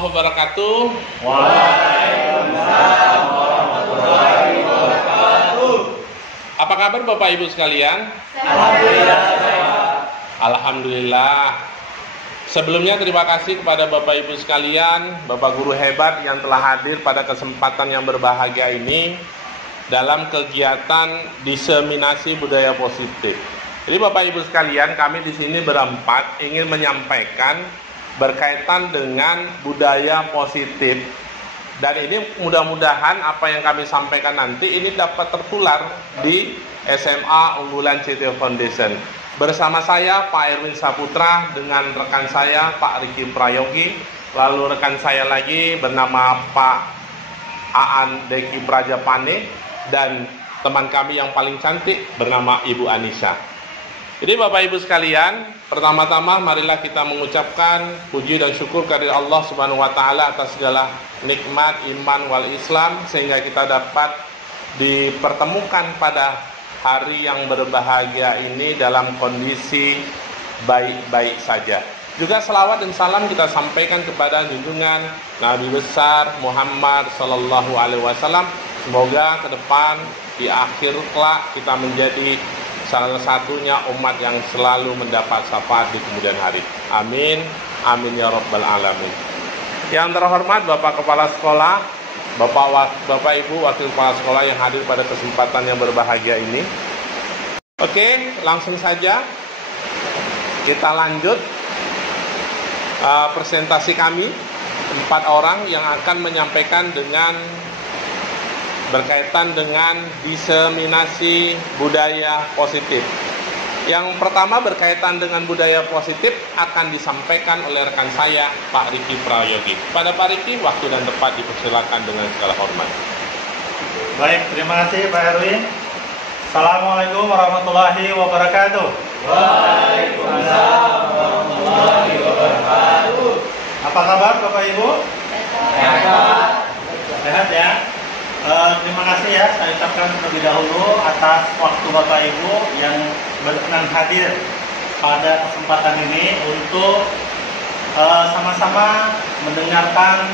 warahmatullahi wabarakatuh. Waalaikumsalam warahmatullahi wabarakatuh. Apa kabar Bapak Ibu sekalian? Alhamdulillah sehat. Alhamdulillah. Sebelumnya terima kasih kepada Bapak Ibu sekalian, Bapak guru hebat yang telah hadir pada kesempatan yang berbahagia ini dalam kegiatan diseminasi budaya positif. Jadi Bapak Ibu sekalian, kami di sini berempat ingin menyampaikan berkaitan dengan budaya positif. Dan ini mudah-mudahan apa yang kami sampaikan nanti ini dapat tertular di SMA Unggulan CTO Foundation. Bersama saya Pak Erwin Saputra dengan rekan saya Pak Riki Prayogi, lalu rekan saya lagi bernama Pak Aan Deki Prajapane, dan teman kami yang paling cantik bernama Ibu Anissa. Jadi Bapak Ibu sekalian, pertama-tama marilah kita mengucapkan puji dan syukur kepada Allah Subhanahu wa taala atas segala nikmat iman wal Islam sehingga kita dapat dipertemukan pada hari yang berbahagia ini dalam kondisi baik-baik saja. Juga selawat dan salam kita sampaikan kepada junjungan Nabi besar Muhammad sallallahu alaihi wasallam. Semoga ke depan di akhir kelak kita menjadi salah satunya umat yang selalu mendapat syafaat di kemudian hari. Amin. Amin ya rabbal alamin. Yang terhormat Bapak Kepala Sekolah, Bapak Ibu Wakil Kepala Sekolah yang hadir pada kesempatan yang berbahagia ini. Oke, langsung saja kita lanjut presentasi kami. 4 orang yang akan menyampaikan dengan berkaitan dengan diseminasi budaya positif. Yang pertama berkaitan dengan budaya positif akan disampaikan oleh rekan saya Pak Riki Prayogi. Pada Pak Riki, waktu dan tempat dipersilakan dengan segala hormat. Baik, terima kasih Pak Erwin. Assalamualaikum warahmatullahi wabarakatuh. Waalaikumsalam warahmatullahi wabarakatuh. Apa kabar Bapak Ibu? Sehat. Sehat ya. Terima kasih ya, saya ucapkan terlebih dahulu atas waktu Bapak Ibu yang berkenan hadir pada kesempatan ini untuk sama-sama mendengarkan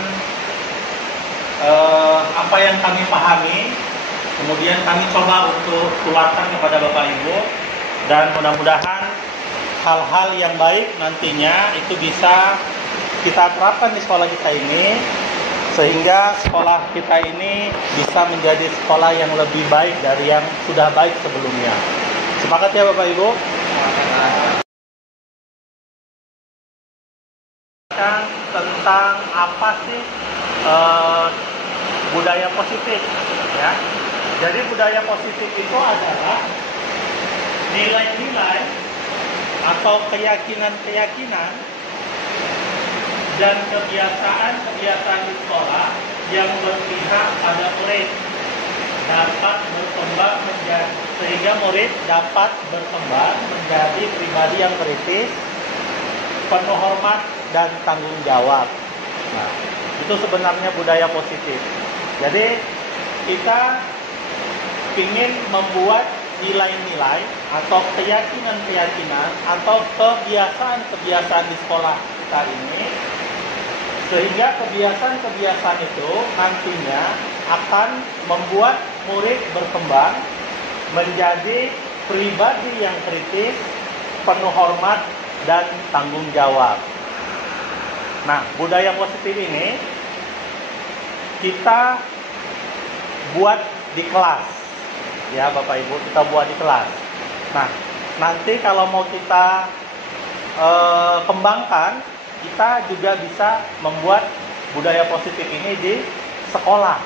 apa yang kami pahami, kemudian kami coba untuk keluarkan kepada Bapak Ibu, dan mudah-mudahan hal-hal yang baik nantinya itu bisa kita terapkan di sekolah kita ini, sehingga sekolah kita ini bisa menjadi sekolah yang lebih baik dari yang sudah baik sebelumnya. Sepakat ya Bapak Ibu? Tentang apa sih budaya positif ya. Jadi budaya positif itu adalah nilai-nilai atau keyakinan-keyakinan dan kebiasaan-kebiasaan di sekolah yang berpihak pada murid dapat berkembang sehingga murid dapat berkembang menjadi pribadi yang kritis, penuh hormat dan tanggung jawab. Nah, itu sebenarnya budaya positif. Jadi kita ingin membuat nilai-nilai atau keyakinan-keyakinan atau kebiasaan-kebiasaan di sekolah kita ini, sehingga kebiasaan-kebiasaan itu nantinya akan membuat murid berkembang menjadi pribadi yang kritis, penuh hormat dan tanggung jawab. Nah, budaya positif ini kita buat di kelas. Ya Bapak Ibu, kita buat di kelas. Nah, nanti kalau mau kita kembangkan, kita juga bisa membuat budaya positif ini di sekolah.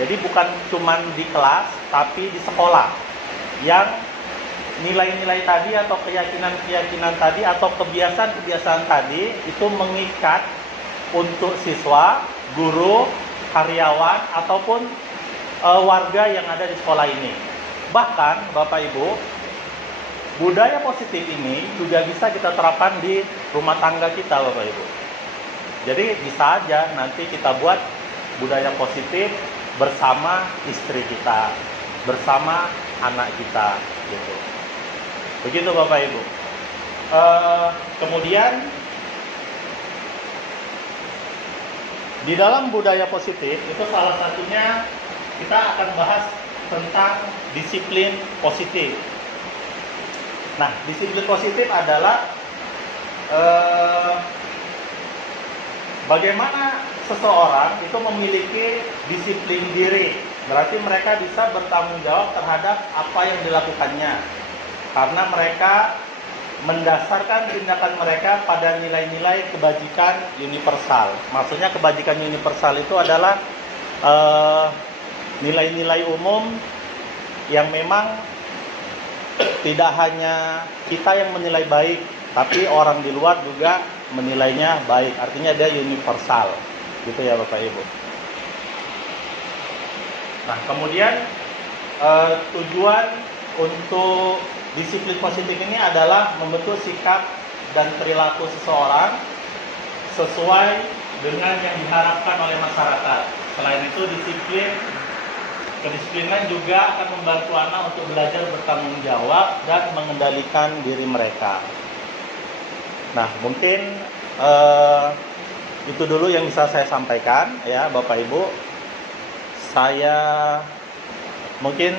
Jadi bukan cuma di kelas, tapi di sekolah. Yang nilai-nilai tadi atau keyakinan-keyakinan tadi atau kebiasaan-kebiasaan tadi itu mengikat untuk siswa, guru, karyawan, ataupun warga yang ada di sekolah ini. Bahkan Bapak Ibu, budaya positif ini juga bisa kita terapkan di rumah tangga kita Bapak Ibu. Jadi bisa aja nanti kita buat budaya positif bersama istri kita, bersama anak kita gitu. Begitu Bapak Ibu. Kemudian Di dalam budaya positif itu salah satunya kita akan bahas tentang disiplin positif. Nah, disiplin positif adalah bagaimana seseorang itu memiliki disiplin diri. Berarti mereka bisa bertanggung jawab terhadap apa yang dilakukannya. Karena mereka mendasarkan tindakan mereka pada nilai-nilai kebajikan universal. Maksudnya kebajikan universal itu adalah nilai-nilai umum yang memang tidak hanya kita yang menilai baik, tapi orang di luar juga menilainya baik. Artinya dia universal. Gitu ya Bapak Ibu. Nah, kemudian tujuan untuk disiplin positif ini adalah membentuk sikap dan perilaku seseorang sesuai dengan yang diharapkan oleh masyarakat. Selain itu, kedisiplinan juga akan membantu anak untuk belajar bertanggung jawab dan mengendalikan diri mereka. Nah, mungkin itu dulu yang bisa saya sampaikan ya Bapak Ibu. Saya mungkin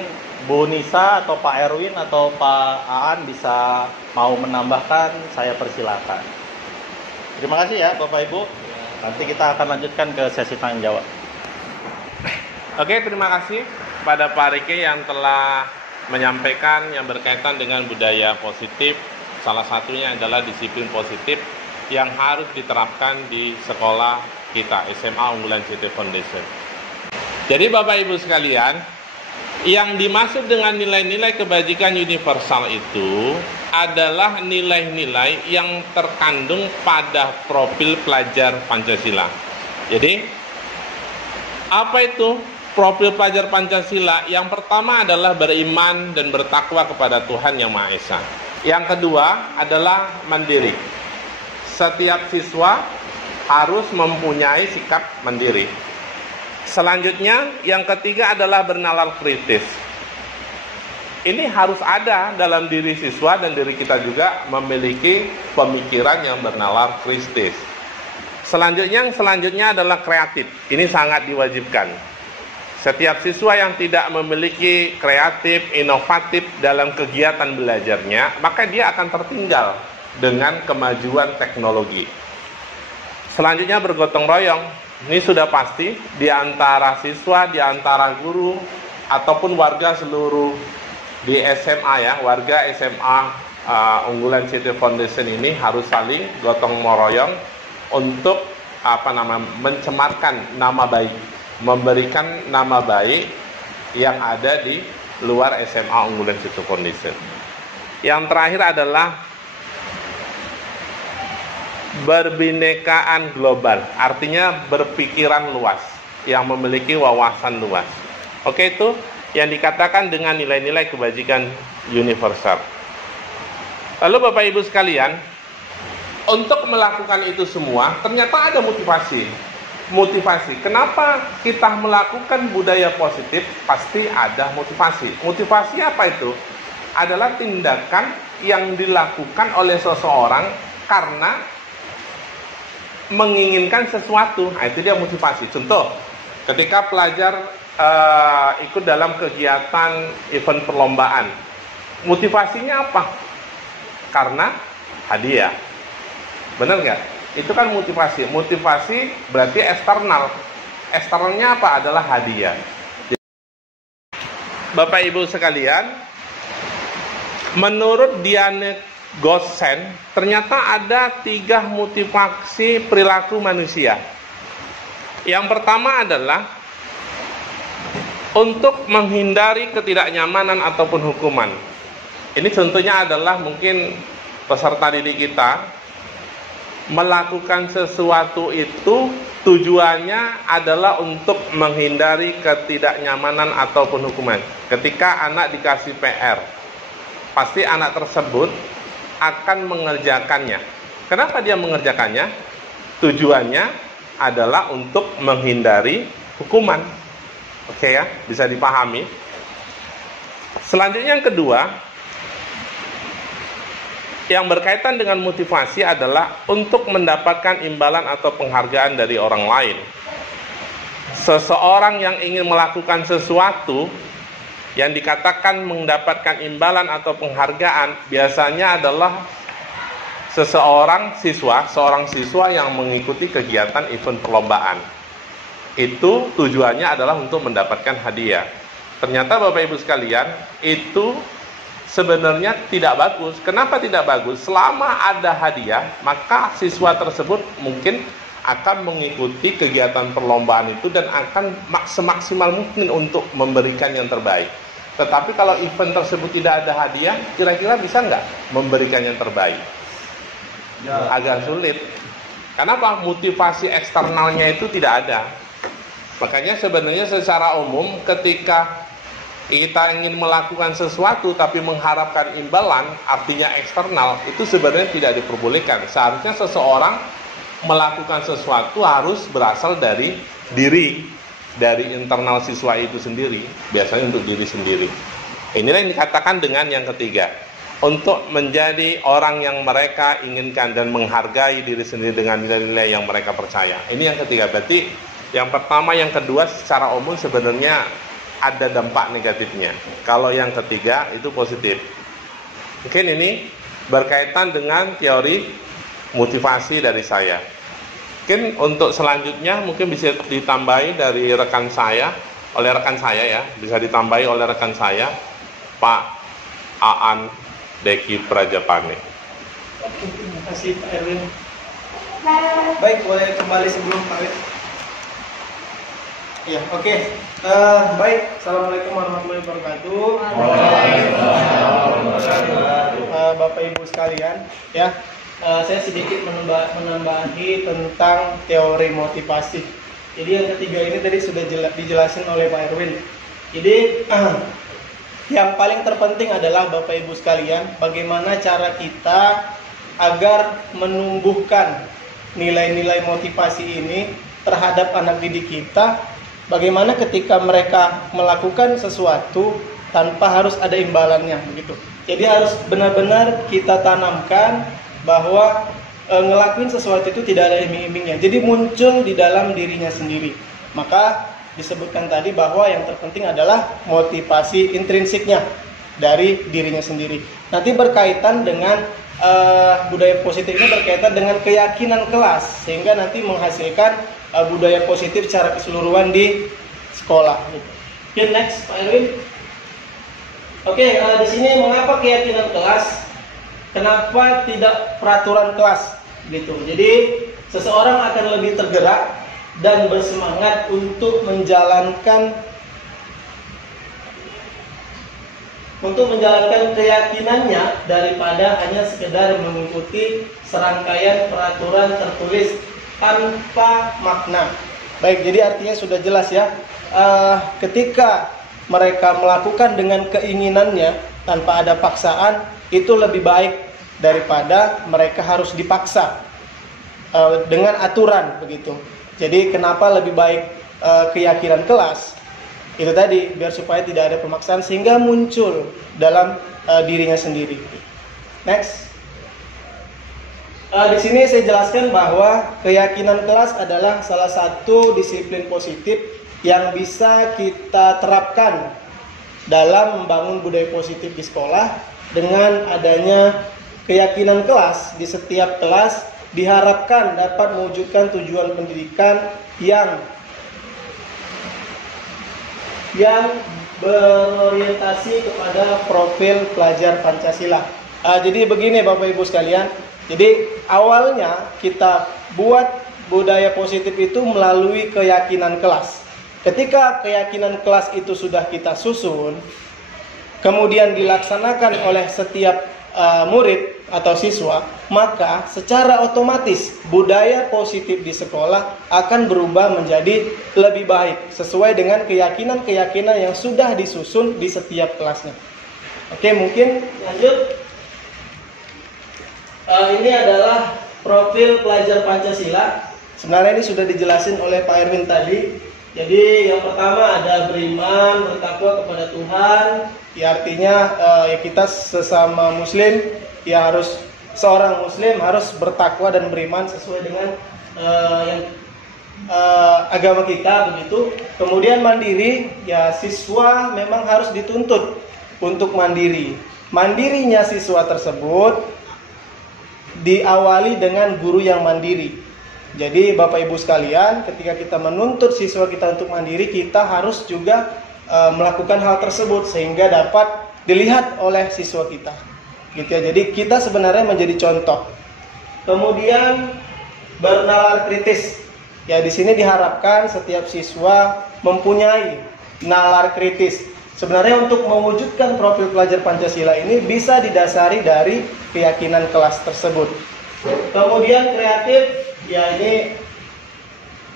Bu Nisa atau Pak Erwin atau Pak Aan bisa mau menambahkan, saya persilakan. Terima kasih ya Bapak Ibu. Nanti kita akan lanjutkan ke sesi tanya jawab. Oke, terima kasih pada Pak Rike yang telah menyampaikan yang berkaitan dengan budaya positif. Salah satunya adalah disiplin positif yang harus diterapkan di sekolah kita, SMA Unggulan CT Foundation. Jadi Bapak Ibu sekalian, yang dimaksud dengan nilai-nilai kebajikan universal itu adalah nilai-nilai yang terkandung pada profil pelajar Pancasila. Jadi, apa itu profil pelajar Pancasila? Yang pertama adalah beriman dan bertakwa kepada Tuhan Yang Maha Esa. Yang kedua adalah mandiri. Setiap siswa harus mempunyai sikap mandiri. Selanjutnya, yang ketiga adalah bernalar kritis. Ini harus ada dalam diri siswa dan diri kita juga memiliki pemikiran yang bernalar kritis. Selanjutnya adalah kreatif. Ini sangat diwajibkan. Setiap siswa yang tidak memiliki kreatif, inovatif dalam kegiatan belajarnya, maka dia akan tertinggal dengan kemajuan teknologi. Selanjutnya bergotong royong. Ini sudah pasti di antara siswa, di antara guru, ataupun warga seluruh di SMA ya, warga SMA Unggulan CT Foundation ini harus saling gotong royong untuk mencemarkan nama baik, memberikan nama baik yang ada di luar SMA Unggulan CT Foundation. Yang terakhir adalah berbinekaan global, artinya berpikiran luas, yang memiliki wawasan luas. Oke, itu yang dikatakan dengan nilai-nilai kebajikan universal. Lalu Bapak Ibu sekalian, untuk melakukan itu semua ternyata ada motivasi. Kenapa kita melakukan budaya positif? Pasti ada motivasi. Motivasi apa itu? Adalah tindakan yang dilakukan oleh seseorang karena menginginkan sesuatu. Nah, itu dia motivasi. Contoh, ketika pelajar ikut dalam kegiatan event perlombaan, motivasinya apa? Karena hadiah. Benar nggak? Itu kan motivasi. Motivasi berarti eksternal. Eksternalnya apa? Adalah hadiah. Bapak Ibu sekalian, menurut Diane Gosen, ternyata ada 3 motivasi perilaku manusia. Yang pertama adalah untuk menghindari ketidaknyamanan ataupun hukuman. Ini contohnya adalah mungkin peserta didik kita melakukan sesuatu itu tujuannya adalah untuk menghindari ketidaknyamanan ataupun hukuman. Ketika anak dikasih PR, pasti anak tersebut akan mengerjakannya. Kenapa dia mengerjakannya? Tujuannya adalah untuk menghindari hukuman. Oke ya, bisa dipahami. Selanjutnya yang kedua, yang berkaitan dengan motivasi adalah untuk mendapatkan imbalan atau penghargaan dari orang lain. seseorang yang ingin melakukan sesuatu yang dikatakan mendapatkan imbalan atau penghargaan biasanya adalah seorang siswa yang mengikuti kegiatan event perlombaan. Itu tujuannya adalah untuk mendapatkan hadiah. Ternyata Bapak Ibu sekalian, itu sebenarnya tidak bagus. Kenapa tidak bagus? Selama ada hadiah, maka siswa tersebut mungkin akan mengikuti kegiatan perlombaan itu dan akan semaksimal mungkin untuk memberikan yang terbaik. Tetapi kalau event tersebut tidak ada hadiah, kira-kira bisa nggak memberikan yang terbaik? Agak sulit. Kenapa? Motivasi eksternalnya itu tidak ada. Makanya sebenarnya secara umum ketika kita ingin melakukan sesuatu tapi mengharapkan imbalan, artinya eksternal, itu sebenarnya tidak diperbolehkan. Seharusnya seseorang melakukan sesuatu harus berasal dari diri, dari internal siswa itu sendiri, biasanya untuk diri sendiri. Inilah yang dikatakan dengan yang ketiga, untuk menjadi orang yang mereka inginkan dan menghargai diri sendiri dengan nilai-nilai yang mereka percaya. Ini yang ketiga. Berarti yang pertama, yang kedua secara umum sebenarnya ada dampak negatifnya. Kalau yang ketiga itu positif. Mungkin ini berkaitan dengan teori motivasi dari saya. Mungkin untuk selanjutnya mungkin bisa ditambahi dari rekan saya, bisa ditambahi oleh rekan saya, Pak Aan Deki Prajapane. Oke, terima kasih Pak Erwin. Baik, boleh kembali sebelum Pak Erwin. Ya, oke. Baik, Assalamualaikum warahmatullahi wabarakatuh. Bapak Ibu sekalian, ya, saya sedikit menambahi tentang teori motivasi. Jadi yang ketiga ini tadi sudah dijelasin oleh Pak Erwin. Jadi yang paling terpenting adalah Bapak Ibu sekalian, bagaimana cara kita agar menumbuhkan nilai-nilai motivasi ini terhadap anak didik kita. Bagaimana ketika mereka melakukan sesuatu tanpa harus ada imbalannya, begitu. Jadi harus benar-benar kita tanamkan bahwa ngelakuin sesuatu itu tidak ada iming-imingnya. Jadi muncul di dalam dirinya sendiri. Maka disebutkan tadi bahwa yang terpenting adalah motivasi intrinsiknya dari dirinya sendiri. Nanti berkaitan dengan budaya positif ini berkaitan dengan keyakinan kelas, sehingga nanti menghasilkan budaya positif secara keseluruhan di sekolah. Oke, next Pak Erwin. Oke, di sini mengapa keyakinan kelas? Kenapa tidak peraturan kelas? Gitu. Jadi seseorang akan lebih tergerak dan bersemangat untuk menjalankan keyakinannya daripada hanya sekedar mengikuti serangkaian peraturan tertulis tanpa makna. Baik, jadi artinya sudah jelas ya. Ketika mereka melakukan dengan keinginannya tanpa ada paksaan, itu lebih baik daripada mereka harus dipaksa dengan aturan, begitu. Jadi kenapa lebih baik keyakinan kelas? Itu tadi, biar supaya tidak ada pemaksaan sehingga muncul dalam dirinya sendiri. Next. Di sini saya jelaskan bahwa keyakinan kelas adalah salah satu disiplin positif yang bisa kita terapkan dalam membangun budaya positif di sekolah. Dengan adanya keyakinan kelas di setiap kelas diharapkan dapat mewujudkan tujuan pendidikan yang berorientasi kepada profil pelajar Pancasila. Jadi begini Bapak Ibu sekalian. Jadi awalnya kita buat budaya positif itu melalui keyakinan kelas. Ketika keyakinan kelas itu sudah kita susun, kemudian dilaksanakan oleh setiap murid atau siswa, maka secara otomatis budaya positif di sekolah akan berubah menjadi lebih baik sesuai dengan keyakinan-keyakinan yang sudah disusun di setiap kelasnya. Oke, mungkin lanjut. Ini adalah profil pelajar Pancasila. Sebenarnya ini sudah dijelasin oleh Pak Erwin tadi. Jadi yang pertama ada beriman, bertakwa kepada Tuhan. Ya artinya ya kita sesama Muslim, ya seorang Muslim harus bertakwa dan beriman sesuai dengan yang agama kita begitu. Kemudian mandiri, ya siswa memang harus dituntut untuk mandiri. Mandirinya siswa tersebut diawali dengan guru yang mandiri. Jadi Bapak Ibu sekalian, ketika kita menuntut siswa kita untuk mandiri, kita harus juga melakukan hal tersebut sehingga dapat dilihat oleh siswa kita. Gitu ya. Jadi kita sebenarnya menjadi contoh. Kemudian bernalar kritis. Ya, di sini diharapkan setiap siswa mempunyai nalar kritis. Sebenarnya untuk mewujudkan profil pelajar Pancasila ini bisa didasari dari keyakinan kelas tersebut. Kemudian kreatif, ya ini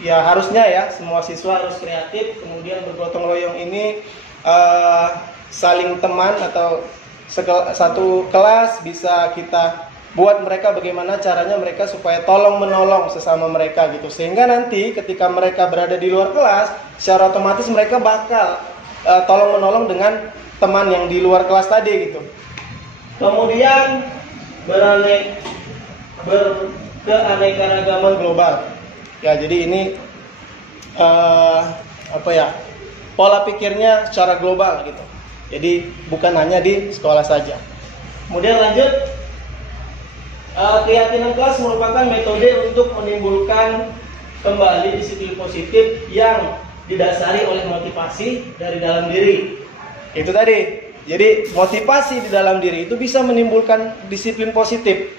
ya harusnya ya semua siswa harus kreatif. Kemudian bergotong royong ini saling teman atau satu kelas bisa kita buat mereka bagaimana caranya mereka supaya tolong menolong sesama mereka gitu, sehingga nanti ketika mereka berada di luar kelas secara otomatis mereka bakal tolong menolong dengan teman yang di luar kelas tadi gitu. Kemudian keanekaragaman global. Ya, jadi ini pola pikirnya secara global gitu. Jadi bukan hanya di sekolah saja. Kemudian lanjut, keyakinan kelas merupakan metode untuk menimbulkan kembali disiplin positif yang didasari oleh motivasi dari dalam diri. Itu tadi. Jadi motivasi di dalam diri itu bisa menimbulkan disiplin positif.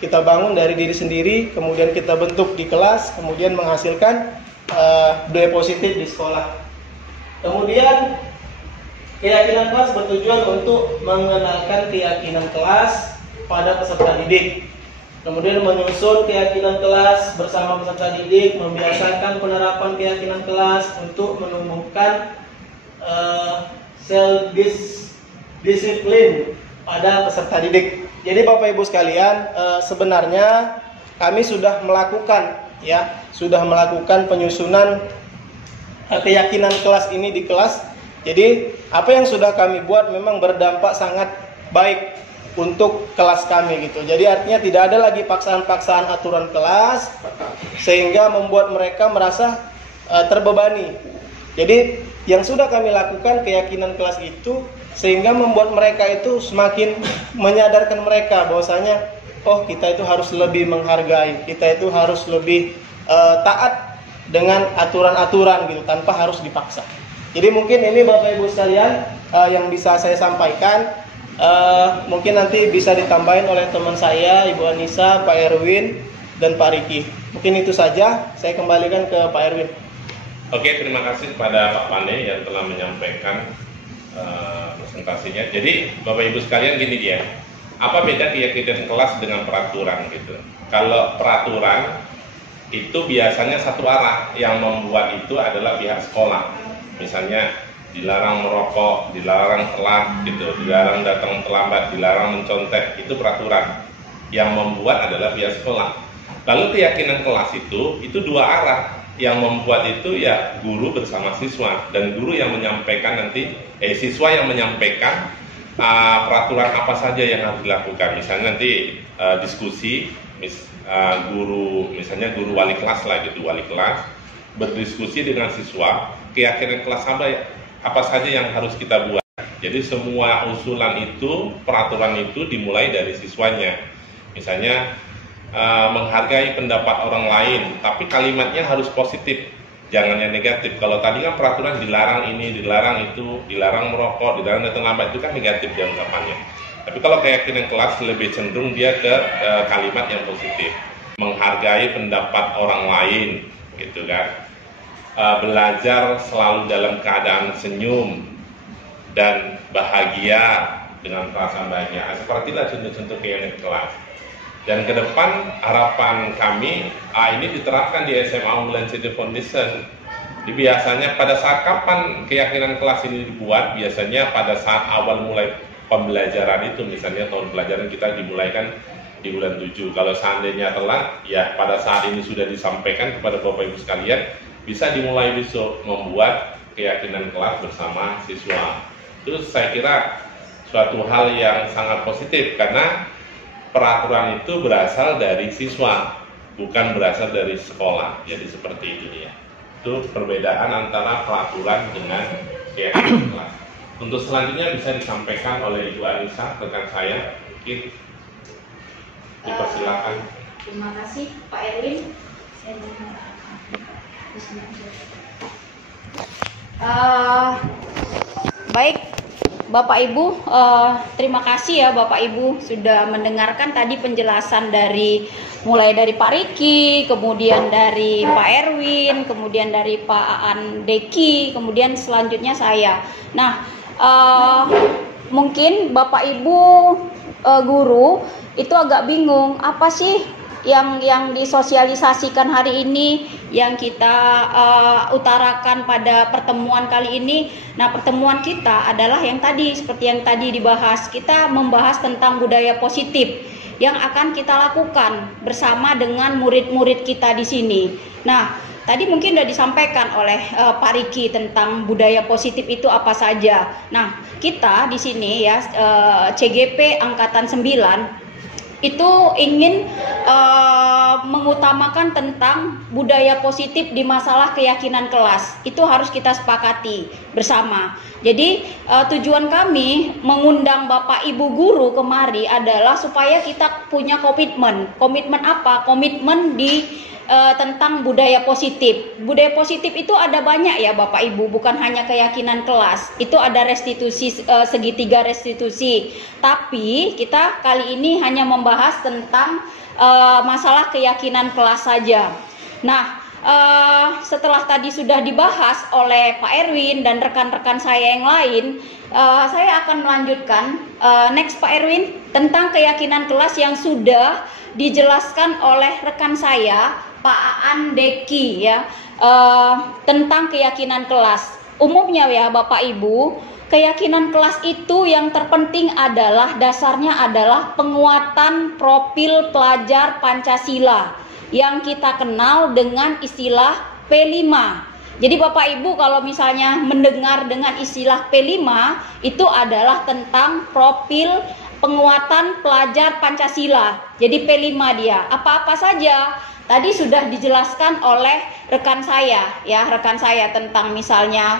Kita bangun dari diri sendiri, kemudian kita bentuk di kelas, kemudian menghasilkan budaya positif di sekolah. Kemudian keyakinan kelas bertujuan untuk mengenalkan keyakinan kelas pada peserta didik. Kemudian menyusun keyakinan kelas bersama peserta didik, membiasakan penerapan keyakinan kelas untuk menumbuhkan self-disiplin pada peserta didik. Jadi Bapak Ibu sekalian, sebenarnya kami sudah melakukan penyusunan keyakinan kelas ini di kelas. Jadi apa yang sudah kami buat memang berdampak sangat baik untuk kelas kami gitu. Jadi artinya tidak ada lagi paksaan-paksaan aturan kelas sehingga membuat mereka merasa terbebani. Jadi yang sudah kami lakukan keyakinan kelas itu sehingga membuat mereka itu semakin menyadarkan mereka bahwasanya oh kita itu harus lebih menghargai, kita itu harus lebih taat dengan aturan-aturan gitu tanpa harus dipaksa. Jadi mungkin ini Bapak Ibu sekalian yang bisa saya sampaikan. Mungkin nanti bisa ditambahin oleh teman saya, Ibu Anissa, Pak Erwin, dan Pak Riki. Mungkin itu saja, saya kembalikan ke Pak Erwin. Oke, terima kasih kepada Pak Pane yang telah menyampaikan presentasinya. Jadi Bapak Ibu sekalian gini dia, apa beda keyakinan kelas dengan peraturan gitu? Kalau peraturan itu biasanya satu arah, yang membuat itu adalah pihak sekolah. Misalnya dilarang merokok, dilarang telat gitu, dilarang datang terlambat, dilarang mencontek, itu peraturan. Yang membuat adalah pihak sekolah. Lalu keyakinan kelas itu dua arah. Yang membuat itu ya guru bersama siswa, dan guru yang menyampaikan nanti siswa yang menyampaikan peraturan apa saja yang harus dilakukan. Misalnya nanti diskusi misalnya guru wali kelas lah gitu, wali kelas berdiskusi dengan siswa, keyakinan kelas apa saja yang harus kita buat. Jadi semua usulan itu, peraturan itu dimulai dari siswanya. Misalnya menghargai pendapat orang lain, tapi kalimatnya harus positif, jangan yang negatif. Kalau tadi kan peraturan dilarang ini, dilarang itu, dilarang merokok, dilarang datang lambat, itu kan negatif dia ungkapannya. Tapi kalau keyakinan kelas lebih cenderung dia ke kalimat yang positif, menghargai pendapat orang lain, gitu kan. Belajar selalu dalam keadaan senyum dan bahagia dengan perasaan bahagia. Sepertilah contoh-contoh keyakinan kelas. Dan ke depan harapan kami ini diterapkan di SMA Unggulan City Foundation. Jadi biasanya pada saat kapan keyakinan kelas ini dibuat? Biasanya pada saat awal mulai pembelajaran itu, misalnya tahun pelajaran kita dimulaikan di bulan 7. Kalau seandainya telat, ya pada saat ini sudah disampaikan kepada Bapak Ibu sekalian, bisa dimulai besok membuat keyakinan kelas bersama siswa. Itu saya kira suatu hal yang sangat positif karena peraturan itu berasal dari siswa. bukan berasal dari sekolah. Jadi seperti itu ya. Itu perbedaan antara pelaturan dengan keyakinan kelas. Untuk selanjutnya bisa disampaikan oleh Ibu Anissa, rekan saya. Mungkin dipersilakan. Terima kasih Pak Erwin. Baik Bapak Ibu, terima kasih ya Bapak Ibu sudah mendengarkan tadi penjelasan mulai dari Pak Riki, kemudian dari Pak Erwin, kemudian dari Pak Aan Deki, kemudian selanjutnya saya. Nah, mungkin Bapak Ibu guru itu agak bingung, apa sih yang disosialisasikan hari ini, yang kita utarakan pada pertemuan kali ini. Nah, pertemuan kita adalah yang tadi, seperti yang tadi dibahas, kita membahas tentang budaya positif yang akan kita lakukan bersama dengan murid-murid kita di sini. Nah, tadi mungkin sudah disampaikan oleh Pak Riki tentang budaya positif itu apa saja. Nah, kita di sini ya CGP Angkatan 9 itu ingin mengutamakan tentang budaya positif di masalah keyakinan kelas. Itu harus kita sepakati bersama. Jadi tujuan kami mengundang Bapak Ibu guru kemari adalah supaya kita punya komitmen. Komitmen apa? Komitmen di tentang budaya positif. Budaya positif itu ada banyak ya Bapak Ibu, bukan hanya keyakinan kelas. Itu ada restitusi, segitiga restitusi. Tapi kita kali ini hanya membahas tentang masalah keyakinan kelas saja. Nah, setelah tadi sudah dibahas oleh Pak Erwin dan rekan-rekan saya yang lain, saya akan melanjutkan next Pak Erwin tentang keyakinan kelas yang sudah dijelaskan oleh rekan saya Pak Aan Deki ya, tentang keyakinan kelas. Umumnya ya Bapak Ibu, keyakinan kelas itu yang terpenting adalah dasarnya adalah penguatan profil pelajar Pancasila yang kita kenal dengan istilah P5. Jadi Bapak Ibu kalau misalnya mendengar dengan istilah P5 itu adalah tentang profil penguatan pelajar Pancasila. Jadi P5 dia. Apa-apa saja tadi sudah dijelaskan oleh rekan saya ya, rekan saya tentang misalnya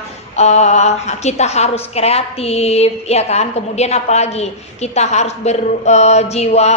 kita harus kreatif ya kan, kemudian apalagi kita harus berjiwa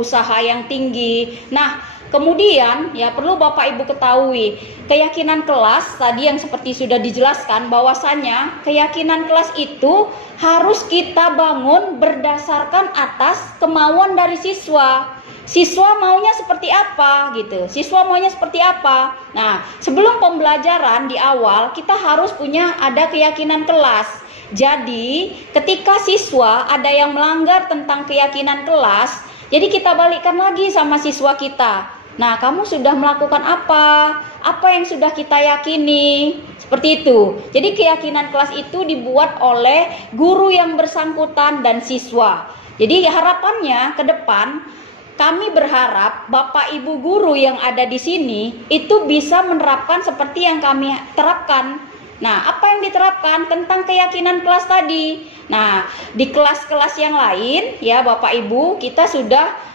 usaha yang tinggi. Nah, kemudian ya perlu Bapak Ibu ketahui, keyakinan kelas tadi yang seperti sudah dijelaskan bahwasannya keyakinan kelas itu harus kita bangun berdasarkan atas kemauan dari siswa. Siswa maunya seperti apa gitu. Siswa maunya seperti apa. Nah, sebelum pembelajaran di awal kita harus punya ada keyakinan kelas. Jadi, ketika siswa ada yang melanggar tentang keyakinan kelas, jadi kita balikkan lagi sama siswa kita. Nah, kamu sudah melakukan apa? Apa yang sudah kita yakini? Seperti itu. Jadi keyakinan kelas itu dibuat oleh guru yang bersangkutan dan siswa. Jadi harapannya ke depan kami berharap Bapak Ibu guru yang ada di sini itu bisa menerapkan seperti yang kami terapkan. Nah, apa yang diterapkan tentang keyakinan kelas tadi? Nah, di kelas-kelas yang lain ya Bapak Ibu, kita sudah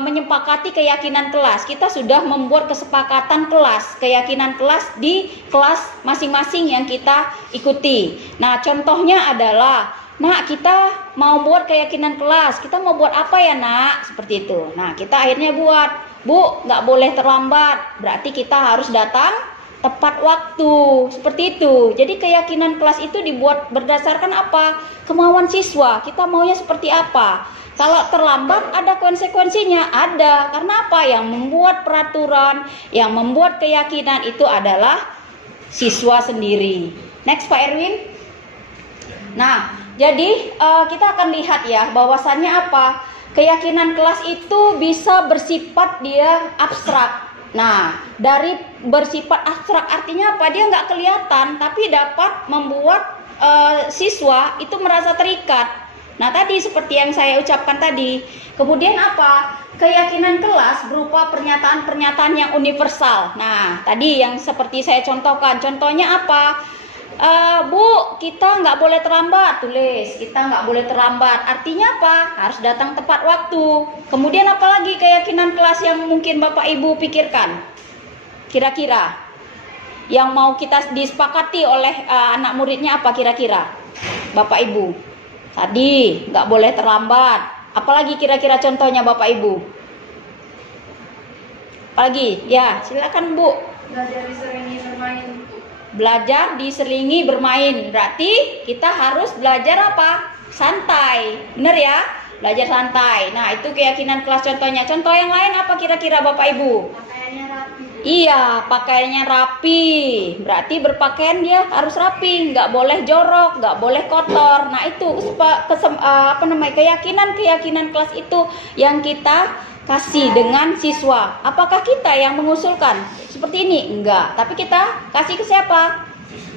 menyepakati keyakinan kelas. Kita sudah membuat kesepakatan kelas, keyakinan kelas di kelas masing-masing yang kita ikuti. Nah, contohnya adalah, Nak, kita mau buat keyakinan kelas, kita mau buat apa ya Nak? Seperti itu. Nah, kita akhirnya buat, Bu, nggak boleh terlambat, berarti kita harus datang tepat waktu. Seperti itu. Jadi keyakinan kelas itu dibuat berdasarkan apa? Kemauan siswa, kita maunya seperti apa? Kalau terlambat ada konsekuensinya, ada. Karena apa? Yang membuat peraturan, yang membuat keyakinan itu adalah siswa sendiri. Next Pak Erwin. Nah, jadi kita akan lihat ya bahwasannya apa? Keyakinan kelas itu bisa bersifat dia abstrak. Nah, dari bersifat abstrak artinya apa? Dia nggak kelihatan, tapi dapat membuat siswa itu merasa terikat. Nah, tadi seperti yang saya ucapkan tadi. Kemudian apa? Keyakinan kelas berupa pernyataan-pernyataan yang universal. Nah, tadi yang seperti saya contohkan. Contohnya apa? Bu, kita nggak boleh terlambat, tulis. Kita nggak boleh terlambat. Artinya apa? Harus datang tepat waktu. Kemudian apalagi keyakinan kelas yang mungkin Bapak Ibu pikirkan? Kira-kira yang mau kita disepakati oleh anak muridnya apa kira-kira? Bapak Ibu. Tadi nggak boleh terlambat. Apalagi kira-kira contohnya Bapak Ibu? Apalagi? Ya, silakan Bu. Belajar diselingi bermain. Belajar diselingi bermain. Berarti kita harus belajar apa? Santai. Bener ya? Belajar santai. Nah, itu keyakinan kelas contohnya. Contoh yang lain apa kira-kira Bapak Ibu? Pakaiannya rapi. Iya, pakaiannya rapi. Berarti berpakaian dia harus rapi, nggak boleh jorok, nggak boleh kotor. Nah, itu keyakinan kelas itu yang kita kasih dengan siswa. Apakah kita yang mengusulkan seperti ini? Enggak, tapi kita kasih ke siapa?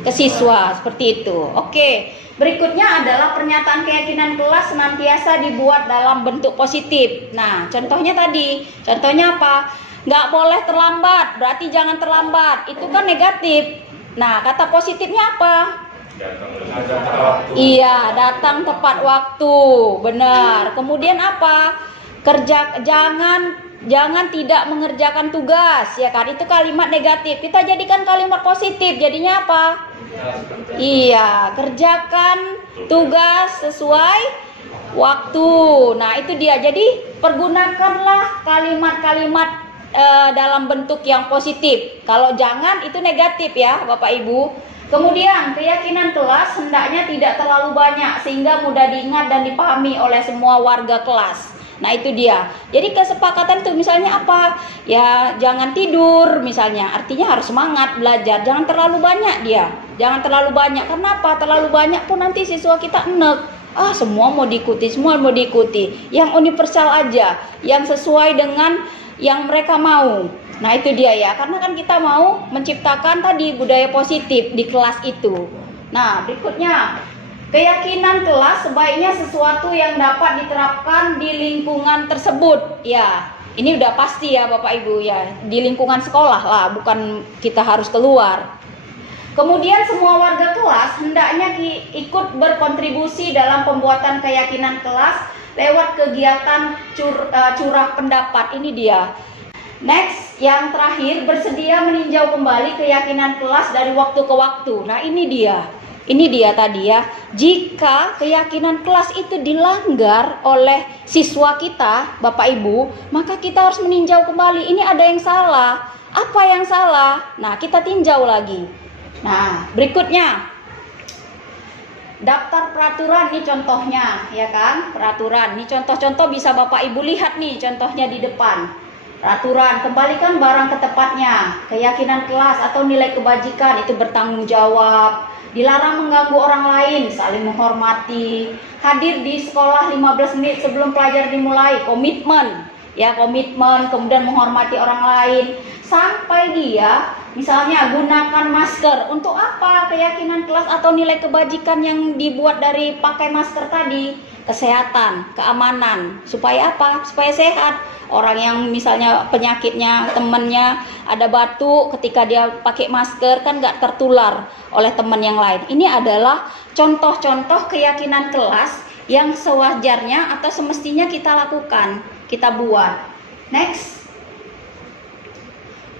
Ke siswa, seperti itu. Oke, berikutnya adalah pernyataan keyakinan kelas senantiasa dibuat dalam bentuk positif. Nah, contohnya tadi, contohnya apa? Nggak boleh terlambat, berarti jangan terlambat. Itu kan negatif. Nah, kata positifnya apa? Iya, datang tepat waktu. Benar. Kemudian apa? Jangan tidak mengerjakan tugas, ya kan? Itu kalimat negatif. Kita jadikan kalimat positif. Jadinya apa? Iya, kerjakan tugas sesuai waktu. Nah, itu dia. Jadi pergunakanlah kalimat-kalimat dalam bentuk yang positif. Kalau jangan itu negatif ya, Bapak Ibu. Kemudian keyakinan kelas hendaknya tidak terlalu banyak sehingga mudah diingat dan dipahami oleh semua warga kelas. Nah, itu dia. Jadi kesepakatan itu misalnya apa? Ya, jangan tidur misalnya. Artinya harus semangat belajar. Jangan terlalu banyak dia. Jangan terlalu banyak. Karena apa? Terlalu banyak pun nanti siswa kita enek. Semua mau diikuti, semua mau diikuti. Yang universal aja, yang sesuai dengan yang mereka mau. Nah, itu dia ya. Karena kan kita mau menciptakan tadi budaya positif di kelas itu. Nah, berikutnya keyakinan kelas sebaiknya sesuatu yang dapat diterapkan di lingkungan tersebut. Ya, ini udah pasti ya Bapak Ibu ya, di lingkungan sekolah lah, bukan kita harus keluar. Kemudian semua warga kelas hendaknya ikut berkontribusi dalam pembuatan keyakinan kelas lewat kegiatan curah pendapat. Ini dia. Next, yang terakhir, bersedia meninjau kembali keyakinan kelas dari waktu ke waktu. Nah, ini dia. Ini dia tadi ya. Jika keyakinan kelas itu dilanggar oleh siswa kita, Bapak Ibu, maka kita harus meninjau kembali. Ini ada yang salah. Apa yang salah? Nah, kita tinjau lagi. Nah, berikutnya daftar peraturan nih contohnya, ya kan? Peraturan. Nih contoh-contoh bisa Bapak Ibu lihat nih contohnya di depan. Peraturan, kembalikan barang ke tempatnya. Keyakinan kelas atau nilai kebajikan itu bertanggung jawab. Dilarang mengganggu orang lain, saling menghormati. Hadir di sekolah 15 menit sebelum pelajaran dimulai, komitmen. Ya, komitmen, kemudian menghormati orang lain. Sampai dia, misalnya gunakan masker. Untuk apa keyakinan kelas atau nilai kebajikan yang dibuat dari pakai masker tadi? Kesehatan, keamanan. Supaya apa? Supaya sehat. Orang yang misalnya penyakitnya temannya ada batuk, ketika dia pakai masker kan nggak tertular oleh teman yang lain. Ini adalah contoh-contoh keyakinan kelas yang sewajarnya atau semestinya kita lakukan, kita buat. Next.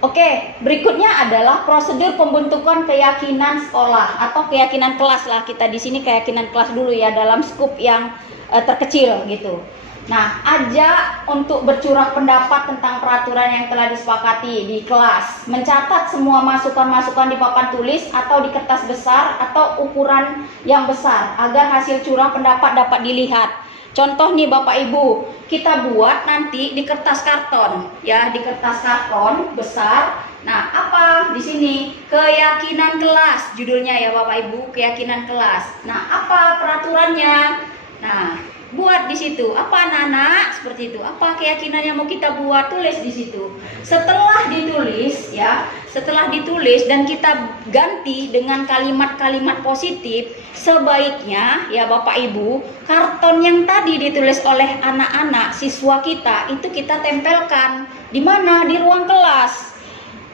Oke, berikutnya adalah prosedur pembentukan keyakinan sekolah atau keyakinan kelas lah. Kita di sini keyakinan kelas dulu ya, dalam skup yang terkecil gitu. Nah, ajak untuk bercurah pendapat tentang peraturan yang telah disepakati di kelas. Mencatat semua masukan-masukan di papan tulis atau di kertas besar atau ukuran yang besar agar hasil curah pendapat dapat dilihat. Contoh nih Bapak Ibu, kita buat nanti di kertas karton, ya, di kertas karton besar. Nah, apa di sini? Keyakinan kelas, judulnya ya Bapak Ibu, keyakinan kelas. Nah, apa peraturannya? Nah, buat di situ. Apa anak-anak? Seperti itu. Apa keyakinan yang mau kita buat? Tulis di situ. Setelah ditulis ya, setelah ditulis dan kita ganti dengan kalimat-kalimat positif, sebaiknya ya Bapak Ibu, karton yang tadi ditulis oleh anak-anak siswa kita itu kita tempelkan di mana? Di ruang kelas.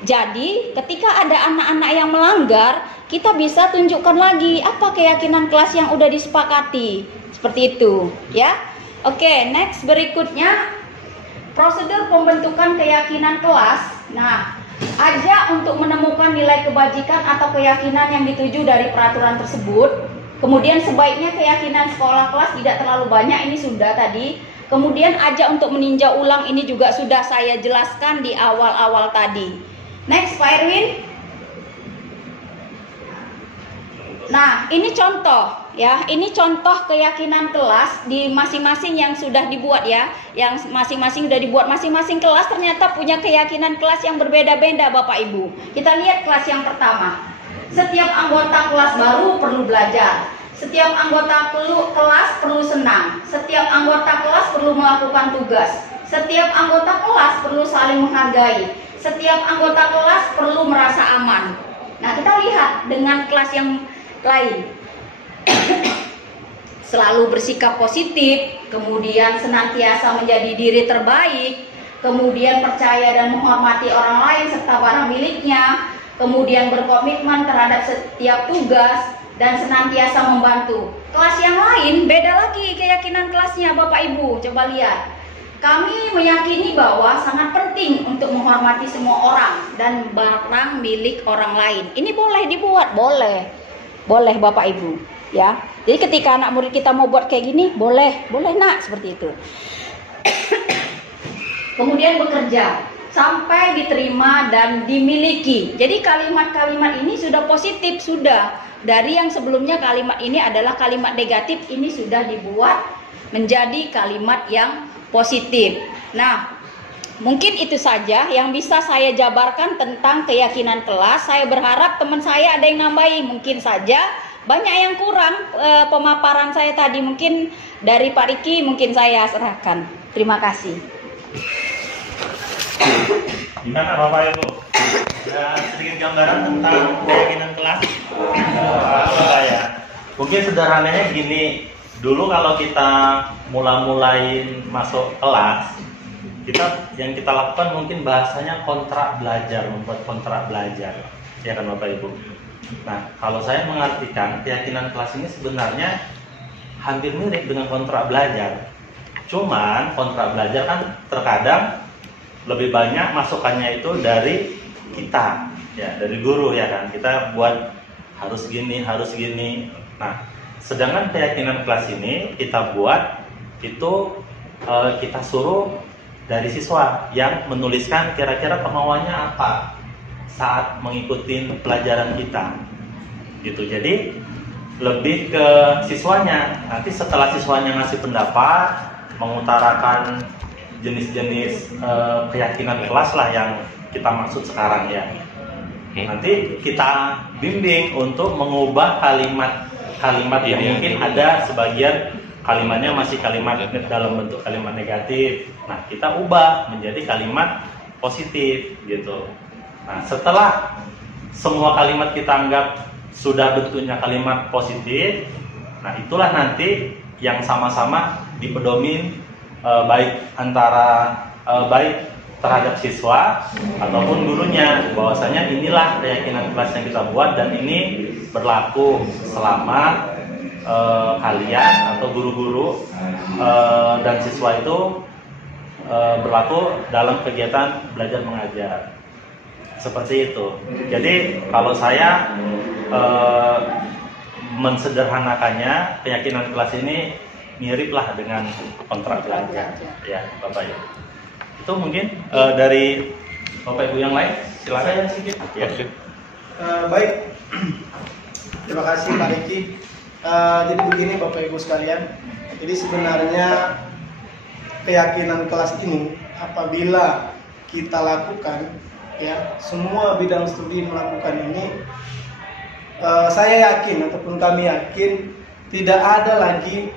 Jadi ketika ada anak-anak yang melanggar, kita bisa tunjukkan lagi apa keyakinan kelas yang udah disepakati. Seperti itu, ya. Oke, next berikutnya prosedur pembentukan keyakinan kelas. Nah, ajak untuk menemukan nilai kebajikan atau keyakinan yang dituju dari peraturan tersebut. Kemudian sebaiknya keyakinan sekolah kelas tidak terlalu banyak, ini sudah tadi. Kemudian ajak untuk meninjau ulang, ini juga sudah saya jelaskan di awal-awal tadi. Next, Pak Erwin. Nah, ini contoh ya. Ini contoh keyakinan kelas di masing-masing yang sudah dibuat ya. Yang masing-masing sudah dibuat. Masing-masing kelas ternyata punya keyakinan kelas yang berbeda-beda, Bapak Ibu. Kita lihat kelas yang pertama. Setiap anggota kelas baru perlu belajar. Setiap anggota kelas perlu senang. Setiap anggota kelas perlu melakukan tugas. Setiap anggota kelas perlu saling menghargai. Setiap anggota kelas perlu merasa aman. Nah, kita lihat dengan kelas yang lain. Selalu bersikap positif, kemudian senantiasa menjadi diri terbaik, kemudian percaya dan menghormati orang lain serta barang miliknya, kemudian berkomitmen terhadap setiap tugas, dan senantiasa membantu. Kelas yang lain beda lagi keyakinan kelasnya, Bapak Ibu. Coba lihat. Kami meyakini bahwa sangat penting untuk menghormati semua orang dan barang milik orang lain. Ini boleh dibuat, boleh Bapak Ibu, ya. Jadi ketika anak murid kita mau buat kayak gini, boleh nak, seperti itu. Kemudian bekerja sampai diterima dan dimiliki. Jadi kalimat-kalimat ini sudah positif, sudah. Dari yang sebelumnya kalimat ini adalah kalimat negatif, ini sudah dibuat menjadi kalimat yang positif. Nah, mungkin itu saja yang bisa saya jabarkan tentang keyakinan kelas. Saya berharap teman saya ada yang nambahi. Mungkin saja banyak yang kurang pemaparan saya tadi. Mungkin dari Pak Riki mungkin saya serahkan. Terima kasih. Gimana Bapak Ibu? Ya, sedikit gambaran tentang keyakinan kelas. Ya. Mungkin sederhananya gini. Dulu kalau kita mulai masuk kelas, yang kita lakukan mungkin bahasanya kontrak belajar, membuat kontrak belajar, ya kan Bapak Ibu. Nah, kalau saya mengartikan keyakinan kelas ini sebenarnya hampir mirip dengan kontrak belajar. Cuman kontrak belajar kan terkadang lebih banyak masukannya itu dari kita, ya, dari guru, ya kan. Kita buat harus gini. Nah, sedangkan keyakinan kelas ini kita buat itu kita suruh dari siswa yang menuliskan kira-kira kemauannya apa saat mengikuti pelajaran kita, gitu. Jadi lebih ke siswanya. Nanti setelah siswanya ngasih pendapat, mengutarakan jenis-jenis keyakinan kelas lah yang kita maksud sekarang, ya. Nanti kita bimbing untuk mengubah kalimat yang mungkin ada sebagian kalimatnya masih kalimat dalam bentuk kalimat negatif. Nah, kita ubah menjadi kalimat positif, gitu. Nah, setelah semua kalimat kita anggap sudah bentuknya kalimat positif, nah itulah nanti yang sama-sama dipedomin baik terhadap siswa ataupun gurunya, bahwasanya inilah keyakinan kelas yang kita buat dan ini berlaku selama kalian atau guru-guru dan siswa itu berlaku dalam kegiatan belajar mengajar. Seperti itu. Jadi kalau saya mensederhanakannya, keyakinan kelas ini miriplah dengan kontrak belajar, ya Bapak Ibu. Itu mungkin dari Bapak Ibu yang lain, silakan sedikit. Ya. Baik, terima kasih Pak Riki. Jadi begini Bapak Ibu sekalian, jadi sebenarnya keyakinan kelas ini apabila kita lakukan, ya, semua bidang studi melakukan ini, saya yakin ataupun kami yakin tidak ada lagi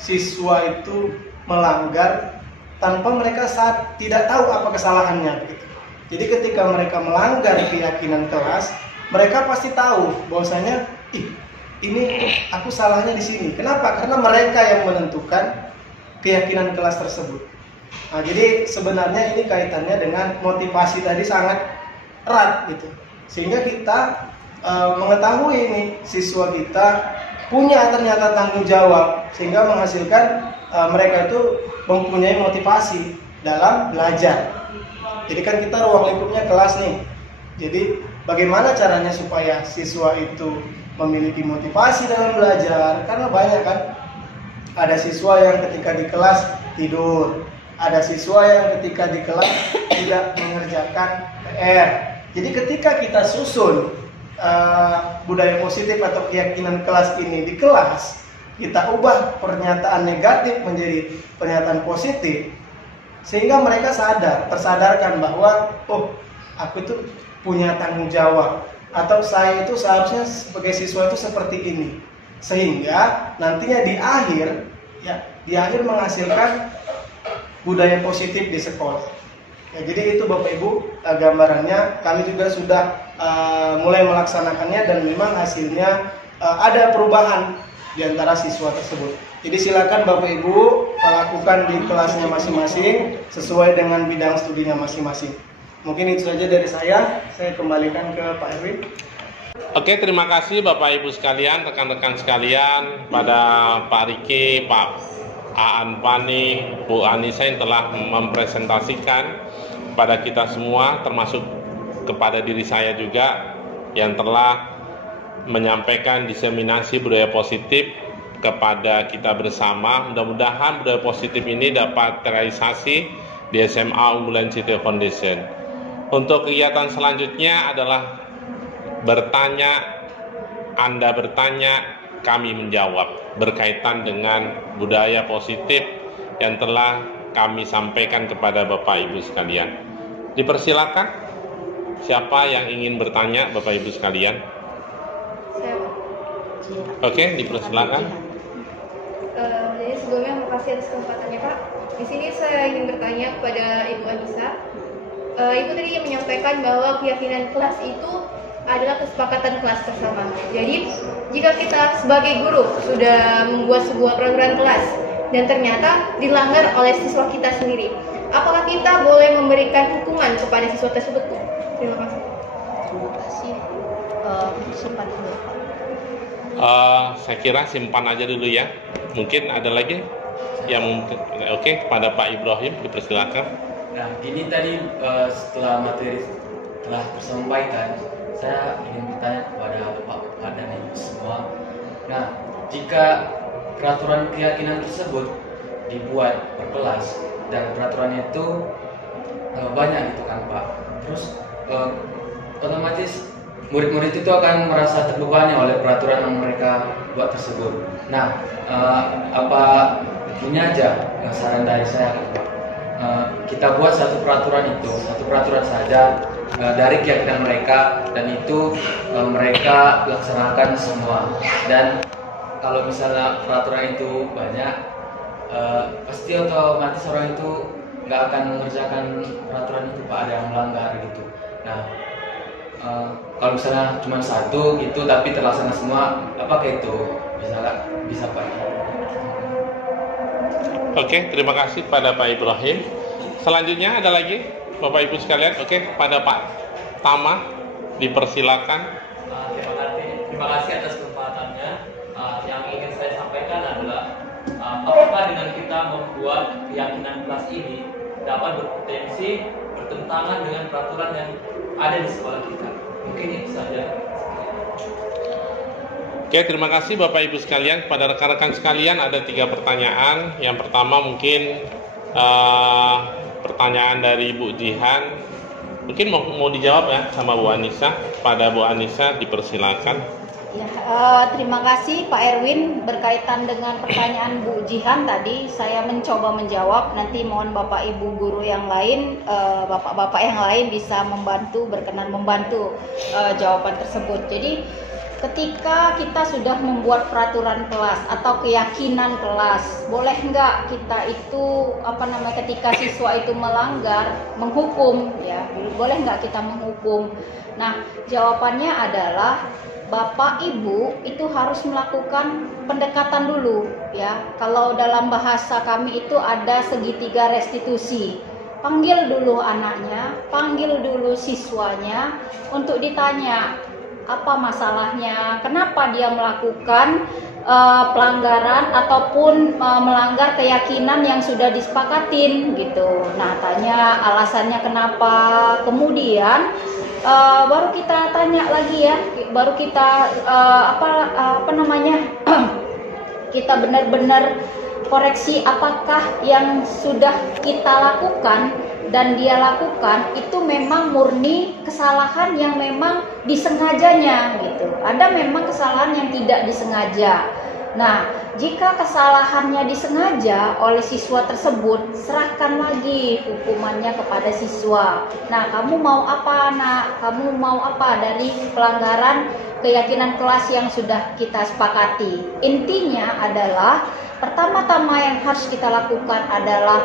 siswa itu melanggar tanpa mereka saat tidak tahu apa kesalahannya, begitu. Jadi ketika mereka melanggar keyakinan kelas, mereka pasti tahu bahwasanya ini aku salahnya di sini. Kenapa? Karena mereka yang menentukan keyakinan kelas tersebut. Nah, jadi sebenarnya ini kaitannya dengan motivasi tadi sangat erat gitu. Sehingga kita mengetahui ini siswa kita punya ternyata tanggung jawab, sehingga menghasilkan mereka itu mempunyai motivasi dalam belajar. Jadi kan kita ruang lingkupnya kelas nih. Jadi bagaimana caranya supaya siswa itu memiliki motivasi dalam belajar? Karena banyak kan, ada siswa yang ketika di kelas tidur, ada siswa yang ketika di kelas tidak mengerjakan PR. Jadi ketika kita susun budaya positif atau keyakinan kelas ini di kelas, kita ubah pernyataan negatif menjadi pernyataan positif, sehingga mereka tersadarkan bahwa oh, aku itu punya tanggung jawab, atau saya itu seharusnya sebagai siswa itu seperti ini, sehingga nantinya di akhir menghasilkan budaya positif di sekolah. Ya, jadi itu Bapak Ibu gambarannya. Kami juga sudah mulai melaksanakannya dan memang hasilnya ada perubahan di antara siswa tersebut. Jadi silakan Bapak Ibu lakukan di kelasnya masing-masing sesuai dengan bidang studinya masing-masing. Mungkin itu saja dari saya kembalikan ke Pak Erwin. Oke, terima kasih Bapak Ibu sekalian, rekan-rekan sekalian, pada Pak Riki, Pak Aan Pani, Bu Anissa yang telah mempresentasikan kepada kita semua, termasuk kepada diri saya juga yang telah menyampaikan diseminasi budaya positif kepada kita bersama. Mudah-mudahan budaya positif ini dapat terrealisasi di SMA Unggulan City Foundation. Untuk kegiatan selanjutnya adalah bertanya, Anda bertanya, kami menjawab, berkaitan dengan budaya positif yang telah kami sampaikan kepada Bapak Ibu sekalian. Dipersilakan, siapa yang ingin bertanya Bapak Ibu sekalian? Oke, dipersilakan. Jadi sebelumnya makasih atas kesempatannya Pak. Di sini saya ingin bertanya kepada Ibu Anissa. Ibu tadi menyampaikan bahwa keyakinan kelas itu adalah kesepakatan kelas bersama. Jadi jika kita sebagai guru sudah membuat sebuah peraturan kelas dan ternyata dilanggar oleh siswa kita sendiri, apakah kita boleh memberikan hukuman kepada siswa tersebut? Terima kasih. Terima kasih. Simpan dulu Pak. Saya kira simpan aja dulu ya. Mungkin ada lagi yang mungkin. Oke, kepada Pak Ibrahim dipersilakan. Nah, ini tadi setelah materi telah tersampaikan, saya ingin bertanya kepada Bapak dan Ibu semua. Nah, jika peraturan keyakinan tersebut dibuat per kelas dan peraturannya itu banyak gitu kan Pak, terus otomatis murid-murid itu akan merasa terbebani oleh peraturan yang mereka buat tersebut. Nah, apa ini aja saran dari saya Pak, kita buat satu peraturan saja dari keyakinan mereka, dan itu mereka laksanakan semua. Dan kalau misalnya peraturan itu banyak, pasti otomatis orang itu nggak akan mengerjakan peraturan itu Pak, ada yang melanggar gitu. Nah, kalau misalnya cuma satu gitu tapi terlaksana semua, apakah itu bisa Pak? Oke, terima kasih pada Pak Ibrahim. Selanjutnya ada lagi Bapak Ibu sekalian. Oke, pada Pak Tama dipersilakan. Terima kasih atas kesempatannya. Yang ingin saya sampaikan adalah apakah dengan kita membuat keyakinan kelas ini dapat berpotensi bertentangan dengan peraturan yang ada di sekolah kita. Mungkin itu saja. Oke, terima kasih Bapak Ibu sekalian. Pada rekan-rekan sekalian ada 3 pertanyaan. Yang pertama mungkin pertanyaan dari Bu Jihan. Mungkin mau dijawab ya sama Bu Anissa. Pada Bu Anissa dipersilakan. Ya, terima kasih Pak Erwin. Berkaitan dengan pertanyaan Bu Jihan tadi, saya mencoba menjawab. Nanti mohon Bapak Ibu guru yang lain, Bapak-bapak yang lain bisa berkenan membantu jawaban tersebut. Jadi ketika kita sudah membuat peraturan kelas atau keyakinan kelas, boleh nggak kita itu ketika siswa itu melanggar menghukum, ya boleh nggak kita menghukum? Nah, jawabannya adalah Bapak Ibu itu harus melakukan pendekatan dulu, ya. Kalau dalam bahasa kami itu ada segitiga restitusi. panggil dulu anaknya, panggil dulu siswanya untuk ditanya apa masalahnya, kenapa dia melakukan pelanggaran ataupun melanggar keyakinan yang sudah disepakatin gitu. Nah, tanya alasannya kenapa, kemudian baru kita tanya lagi ya, baru kita kita benar-benar koreksi apakah yang sudah kita lakukan dan dia lakukan itu memang murni kesalahan yang memang disengajanya gitu. Ada memang kesalahan yang tidak disengaja. Nah, jika kesalahannya disengaja oleh siswa tersebut, serahkan lagi hukumannya kepada siswa. Nah, kamu mau apa, Nak? Kamu mau apa dari pelanggaran keyakinan kelas yang sudah kita sepakati? Intinya adalah pertama-tama yang harus kita lakukan adalah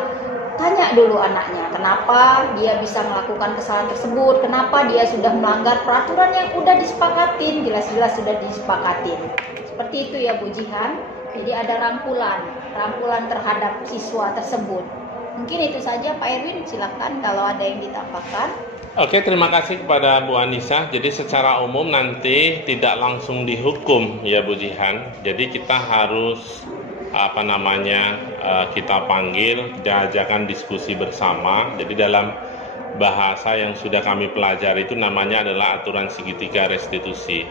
tanya dulu anaknya, kenapa dia bisa melakukan kesalahan tersebut, kenapa dia sudah melanggar peraturan yang sudah disepakatin, jelas-jelas sudah disepakatin. Seperti itu ya Bu Jihan. Jadi ada rangkulan terhadap siswa tersebut. Mungkin itu saja Pak Erwin, silakan kalau ada yang ditambahkan. Oke, terima kasih kepada Bu Anissa. Jadi secara umum nanti tidak langsung dihukum ya Bu Jihan. Jadi kita harus kita panggil, diajarkan diskusi bersama. Jadi dalam bahasa yang sudah kami pelajari itu namanya adalah aturan segitiga restitusi.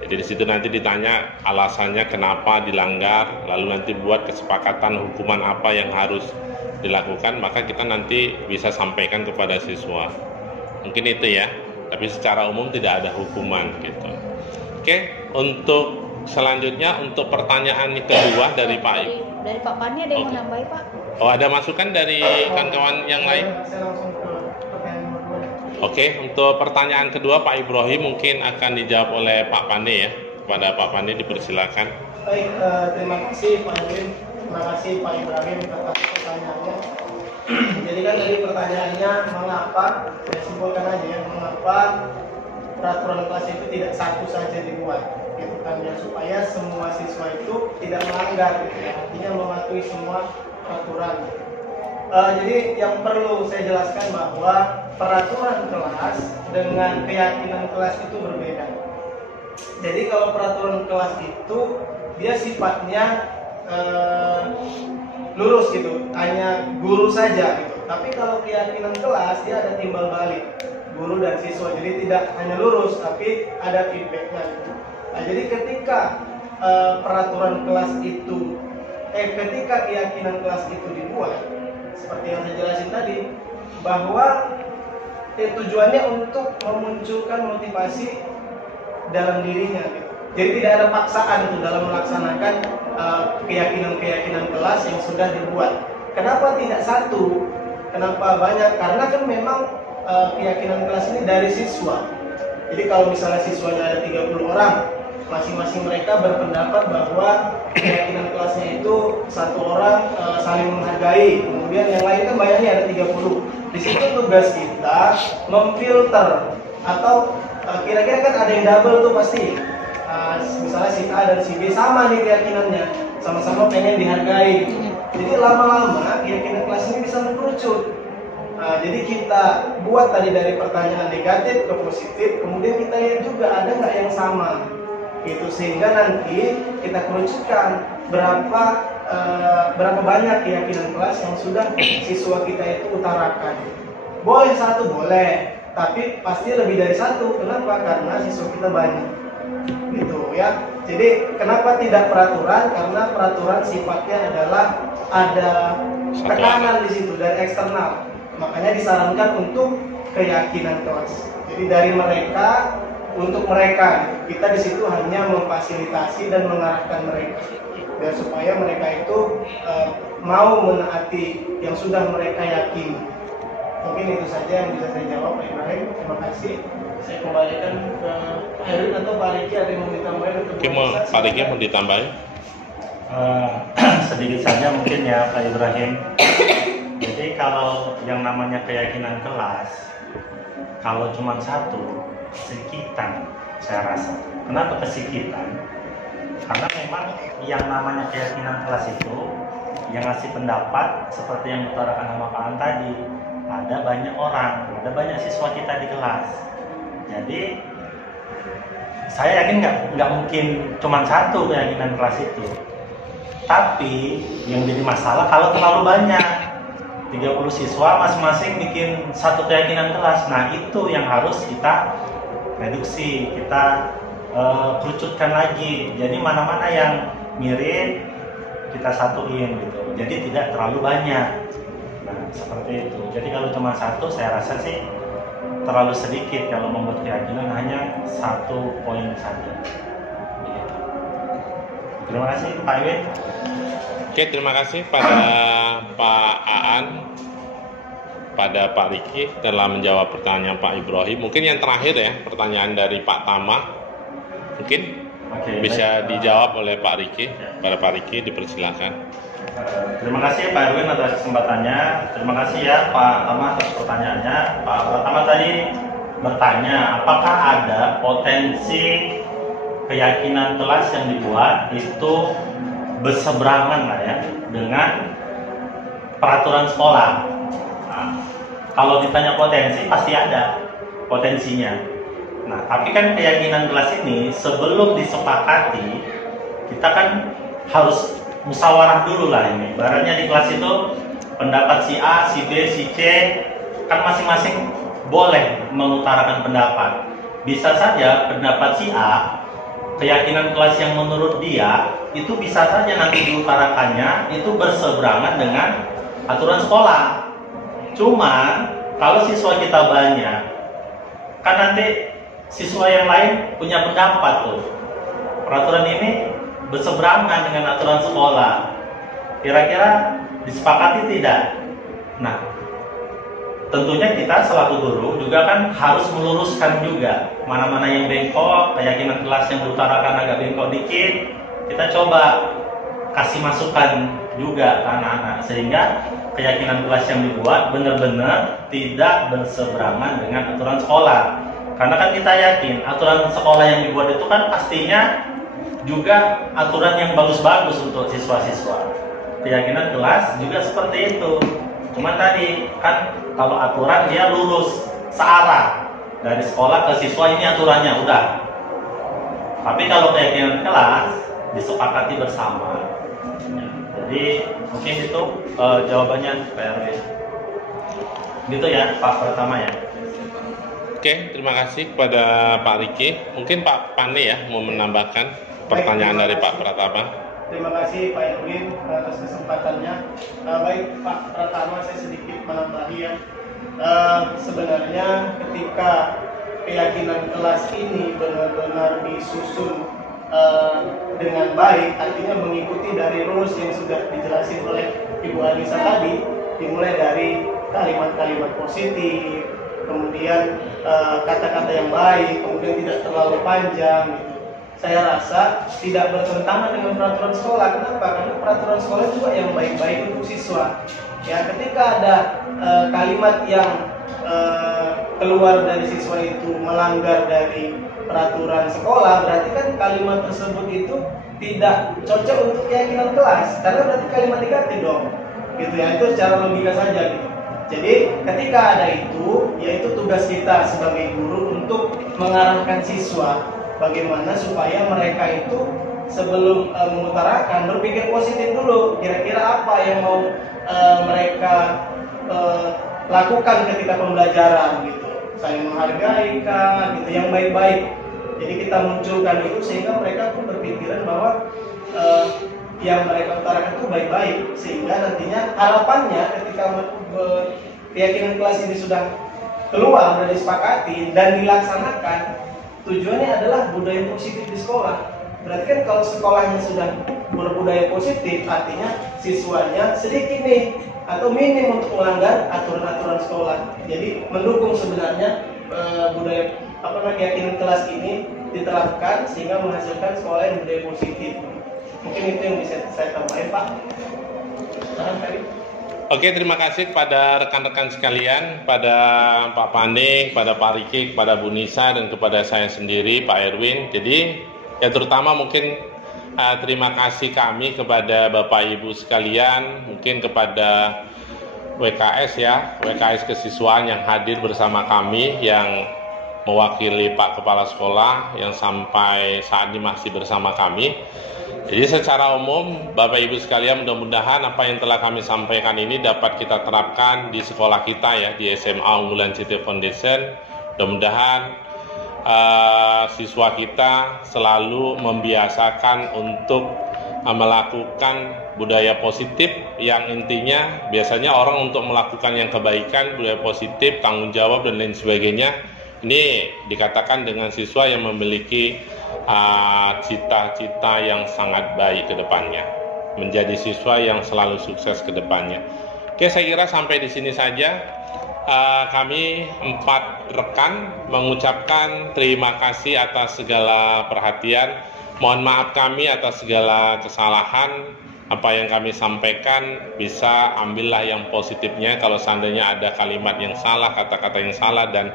Jadi di situ nanti ditanya alasannya kenapa dilanggar, lalu nanti buat kesepakatan hukuman apa yang harus dilakukan, maka kita nanti bisa sampaikan kepada siswa. Mungkin itu ya, tapi secara umum tidak ada hukuman gitu. Oke, untuk selanjutnya untuk pertanyaan kedua dari Pak Ibu. Dari Pak Pani ada yang mau nambahin Pak? Oh, ada masukan dari kawan-kawan yang lain? Saya langsung ke pertanyaan nomor 2. Oke, untuk pertanyaan kedua Pak Ibrahim mungkin akan dijawab oleh Pak Pani ya. Kepada Pak Pani dipersilakan. Baik, terima kasih Pak Ibrahim. Terima kasih Pak Ibrahim atas pertanyaannya. Jadi kan tadi pertanyaannya mengapa, saya simpulkan aja ya, mengapa peraturan kelas itu tidak satu saja dibuat, gitu kan ya, supaya semua siswa itu tidak melanggar, gitu ya, artinya mematuhi semua peraturan. Jadi yang perlu saya jelaskan bahwa peraturan kelas dengan keyakinan kelas itu berbeda. Jadi kalau peraturan kelas itu dia sifatnya lurus gitu, hanya guru saja gitu. Tapi kalau keyakinan kelas dia ada timbal balik, guru dan siswa. Jadi tidak hanya lurus tapi ada feedbacknya gitu. Nah, jadi ketika peraturan kelas itu ketika keyakinan kelas itu dibuat seperti yang saya jelasin tadi, bahwa tujuannya untuk memunculkan motivasi dalam dirinya gitu. Jadi tidak ada paksaan itu dalam melaksanakan keyakinan-keyakinan kelas yang sudah dibuat. Kenapa tidak satu? Kenapa banyak? Karena kan memang keyakinan kelas ini dari siswa. Jadi kalau misalnya siswanya ada 30 orang, masing-masing mereka berpendapat bahwa keyakinan kelasnya itu satu orang saling menghargai, kemudian yang lain kan banyaknya ada 30. Di situ tugas kita memfilter, atau kira-kira kan ada yang double tuh pasti. Misalnya si A dan si B sama nih keyakinannya, sama-sama pengen dihargai. Jadi lama-lama keyakinan kelas ini bisa mengkerucut. Jadi kita buat tadi dari pertanyaan negatif ke positif, kemudian kita lihat juga ada nggak yang sama, gitu, sehingga nanti kita kerucutkan berapa banyak keyakinan kelas yang sudah siswa kita itu utarakan. Boleh satu boleh, tapi pasti lebih dari satu. Kenapa? Karena siswa kita banyak, gitu ya. Jadi kenapa tidak peraturan? Karena peraturan sifatnya adalah ada tekanan di situ dari eksternal. Makanya disarankan untuk keyakinan kelas. Jadi dari mereka untuk mereka, kita di situ hanya memfasilitasi dan mengarahkan mereka, dan supaya mereka itu mau menaati yang sudah mereka yakini. Mungkin itu saja yang bisa saya jawab, Pak Ibrahim. Terima kasih. Saya kembalikan ke Pak Erwin atau Pak Riki, ada yang mau ditambahin? Pak Riki mau ditambahin? Sedikit saja mungkin ya Pak Ibrahim. Jadi kalau yang namanya keyakinan kelas, kalau cuma satu, kesikitan saya rasa. Kenapa kesikitan? Karena memang yang namanya keyakinan kelas itu yang ngasih pendapat seperti yang diutarakan sama Pak An tadi, ada banyak orang, ada banyak siswa kita di kelas. Jadi saya yakin nggak mungkin cuma satu keyakinan kelas itu. Tapi yang jadi masalah kalau terlalu banyak, 30 siswa masing-masing bikin satu keyakinan kelas. Nah itu yang harus kita reduksi, kita kerucutkan lagi. Jadi mana-mana yang mirip kita satuin gitu. Jadi tidak terlalu banyak. Nah seperti itu. Jadi kalau cuma satu, saya rasa sih terlalu sedikit kalau membuat keyakinan hanya 1 poin saja. Begitu. Terima kasih Pak Iwin. Oke, terima kasih pada Pak Aan, pada Pak Riki telah menjawab pertanyaan Pak Ibrahim. Mungkin yang terakhir ya, pertanyaan dari Pak Tama. Mungkin bisa dijawab oleh Pak Riki. Pada Pak Riki dipersilakan. Terima kasih Pak Erwin atas kesempatannya. Terima kasih ya Pak Tama atas pertanyaannya. Pak Tama tadi bertanya apakah ada potensi keyakinan kelas yang dibuat itu berseberangan lah ya dengan peraturan sekolah. Nah, kalau ditanya potensi pasti ada potensinya. Nah, tapi kan keyakinan kelas ini sebelum disepakati kita kan harus musyawarah dulu lah ini. Ibaratnya di kelas itu pendapat si A, si B, si C kan masing-masing boleh mengutarakan pendapat. Bisa saja pendapat si A, keyakinan kelas yang menurut dia itu bisa saja nanti diutarakannya itu berseberangan dengan aturan sekolah. Cuma kalau siswa kita banyak, kan nanti siswa yang lain punya pendapat tuh. Peraturan ini berseberangan dengan aturan sekolah. Kira-kira disepakati tidak? Nah, tentunya kita selaku guru juga kan harus meluruskan juga mana-mana yang bengkok, keyakinan kelas yang diutarakan agak bengkok dikit, kita coba kasih masukan juga ke anak-anak sehingga keyakinan kelas yang dibuat benar-benar tidak berseberangan dengan aturan sekolah. Karena kan kita yakin aturan sekolah yang dibuat itu kan pastinya juga aturan yang bagus-bagus untuk siswa-siswa. Keyakinan kelas juga seperti itu. Cuma tadi kan kalau aturan dia lurus searah dari sekolah ke siswa, ini aturannya udah. Tapi kalau keyakinan kelas disepakati bersama. Jadi mungkin itu jawabannya Pak RW. Gitu ya Pak Pratama ya. Oke, terima kasih kepada Pak Riki. Mungkin Pak Pane ya mau menambahkan pertanyaan dari Pak Pratama. Terima kasih Pak Erwin atas kesempatannya. Baik Pak Pratama, saya sedikit menambahi ya. Sebenarnya ketika keyakinan kelas ini benar-benar disusun dengan baik, artinya mengikuti dari rules yang sudah dijelasin oleh Ibu Alisa tadi, dimulai dari kalimat-kalimat positif, kemudian kata-kata yang baik, kemudian tidak terlalu panjang gitu. Saya rasa tidak bertentangan dengan peraturan sekolah. Kenapa? Karena peraturan sekolah juga yang baik-baik untuk siswa. Ya, ketika ada kalimat yang keluar dari siswa itu melanggar dari peraturan sekolah, berarti kan kalimat tersebut itu tidak cocok untuk keyakinan kelas. Karena berarti kalimat negatif dong. Gitu ya, itu secara logika saja gitu. Jadi ketika ada itu, yaitu tugas kita sebagai guru untuk mengarahkan siswa bagaimana supaya mereka itu sebelum mengutarakan berpikir positif dulu. Kira-kira apa yang mau mereka lakukan ketika pembelajaran gitu. Saling menghargai kan, gitu, yang baik-baik. Jadi kita munculkan itu sehingga mereka pun berpikiran bahwa yang mereka utarakan itu baik-baik, sehingga nantinya harapannya ketika keyakinan kelas ini sudah keluar dan disepakati dan dilaksanakan, tujuannya adalah budaya positif di sekolah. Berarti kan kalau sekolahnya sudah berbudaya positif, artinya siswanya sedikit nih atau minim untuk melanggar aturan-aturan sekolah. Jadi mendukung sebenarnya budaya keyakinan kelas ini diterapkan sehingga menghasilkan sekolah yang budaya positif. Mungkin itu yang bisa saya tambahin Pak. Oke, terima kasih kepada rekan-rekan sekalian, pada Pak Pane, pada Pak Riki, kepada Bu Nisa, dan kepada saya sendiri, Pak Erwin. Jadi, ya terutama mungkin terima kasih kami kepada Bapak Ibu sekalian, mungkin kepada WKS ya, WKS kesiswaan yang hadir bersama kami, yang mewakili Pak Kepala Sekolah yang sampai saat ini masih bersama kami. Jadi secara umum Bapak Ibu sekalian, mudah-mudahan apa yang telah kami sampaikan ini dapat kita terapkan di sekolah kita ya, di SMA Unggulan City Foundation. Mudah-mudahan siswa kita selalu membiasakan untuk melakukan budaya positif, yang intinya biasanya orang untuk melakukan yang kebaikan, budaya positif, tanggung jawab dan lain sebagainya, ini dikatakan dengan siswa yang memiliki cita-cita yang sangat baik ke depannya, menjadi siswa yang selalu sukses ke depannya. Oke, saya kira sampai di sini saja. Kami 4 rekan mengucapkan terima kasih atas segala perhatian. Mohon maaf kami atas segala kesalahan. Apa yang kami sampaikan bisa ambillah yang positifnya. Kalau seandainya ada kalimat yang salah, kata-kata yang salah, dan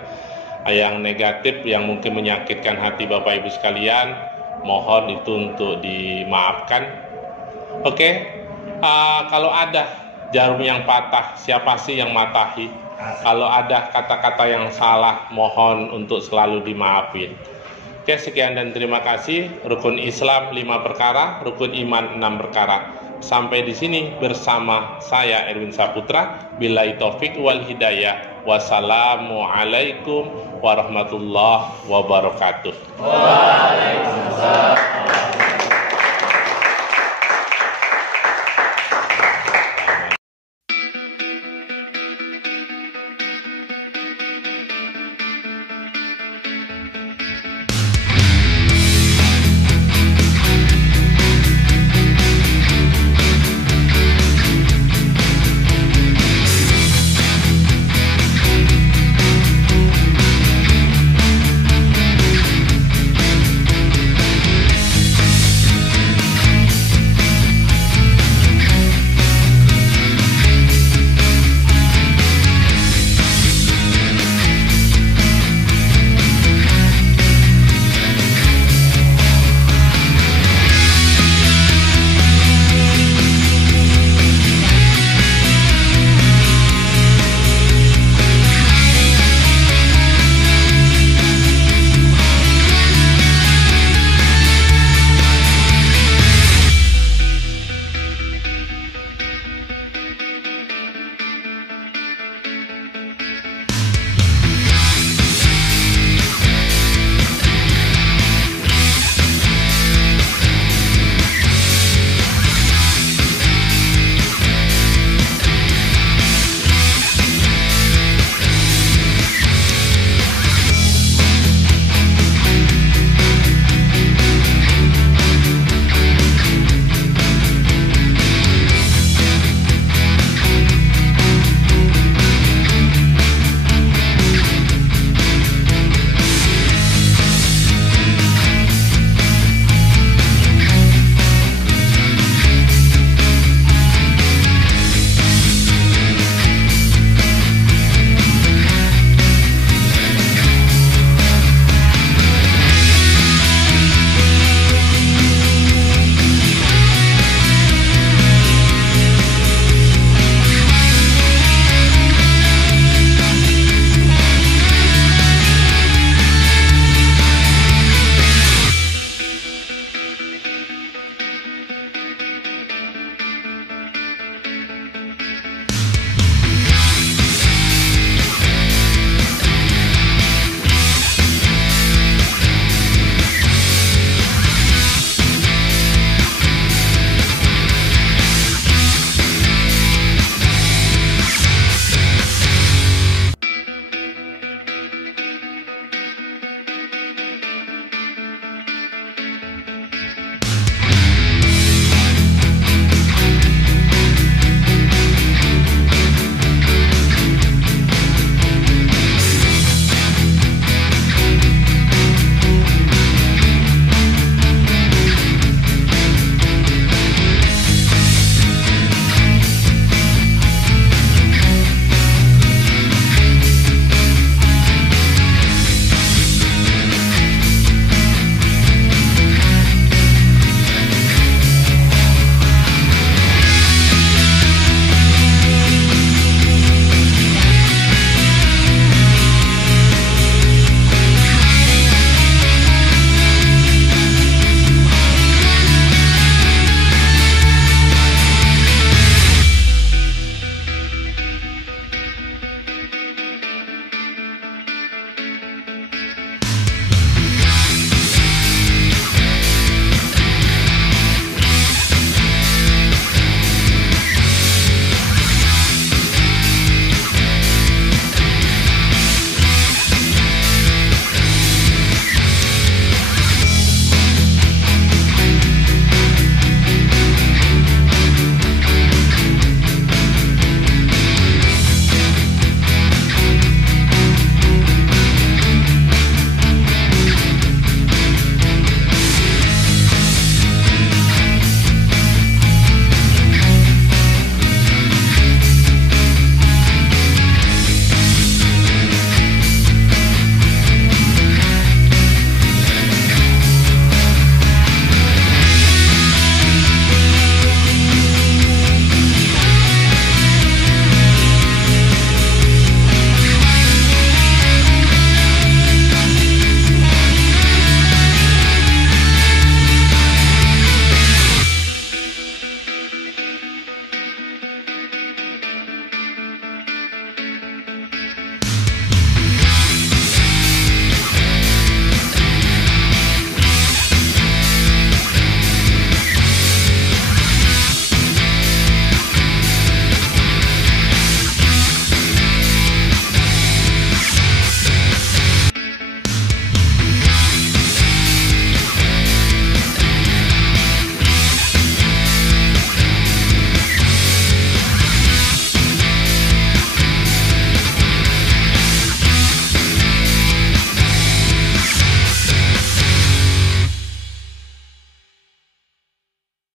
yang negatif yang mungkin menyakitkan hati Bapak Ibu sekalian, mohon itu untuk dimaafkan. Oke, kalau ada jarum yang patah, siapa sih yang matahi? Kalau ada kata-kata yang salah, mohon untuk selalu dimaafin. Oke, sekian dan terima kasih. Rukun Islam 5 perkara, rukun iman 6 perkara. Sampai di sini bersama saya Erwin Saputra. Billahi taufik wal hidayah. Wassalamualaikum warahmatullahi wabarakatuh. Waalaikumsalam.